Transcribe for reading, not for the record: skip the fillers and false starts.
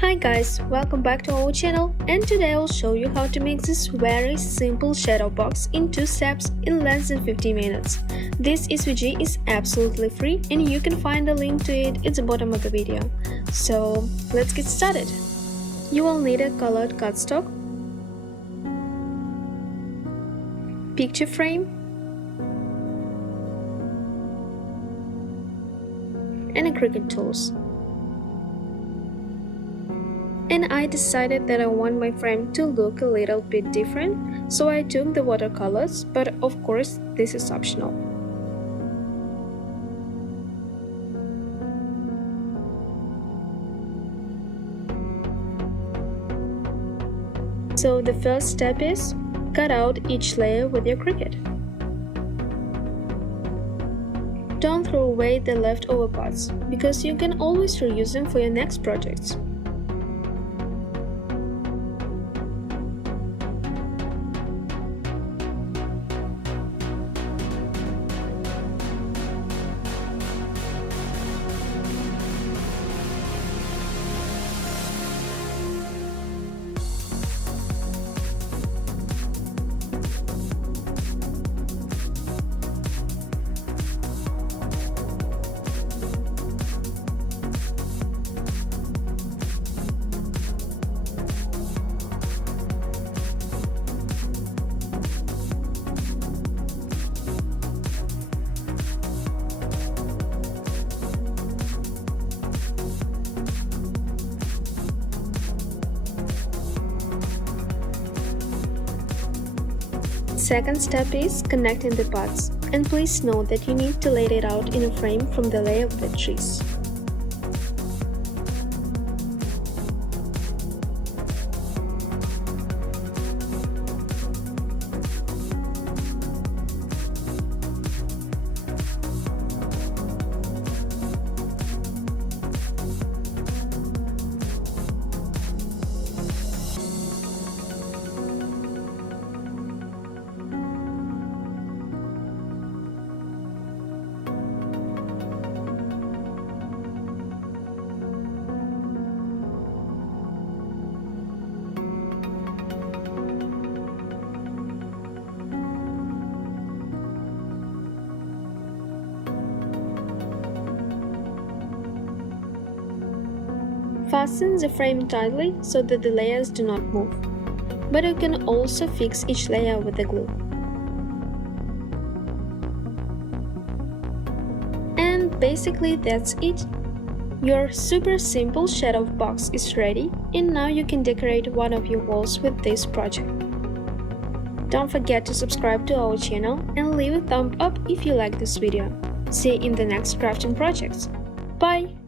Hi guys, welcome back to our channel, and today I'll show you how to make this very simple shadow box in 2 steps in less than 50 minutes. This SVG is absolutely free and you can find the link to it at the bottom of the video. So let's get started. You will need a colored cardstock, picture frame, and a Cricut tools. And I decided that I want my frame to look a little bit different, so I took the watercolors, but of course this is optional. So the first step is cut out each layer with your Cricut. Don't throw away the leftover parts, because you can always reuse them for your next projects. Second step is connecting the parts, and please note that you need to lay it out in a frame from the layer of the trees. Fasten the frame tightly so that the layers do not move, but you can also fix each layer with the glue. And basically that's it. Your super simple shadow box is ready, and now you can decorate one of your walls with this project. Don't forget to subscribe to our channel and leave a thumb up if you like this video. See you in the next crafting projects. Bye!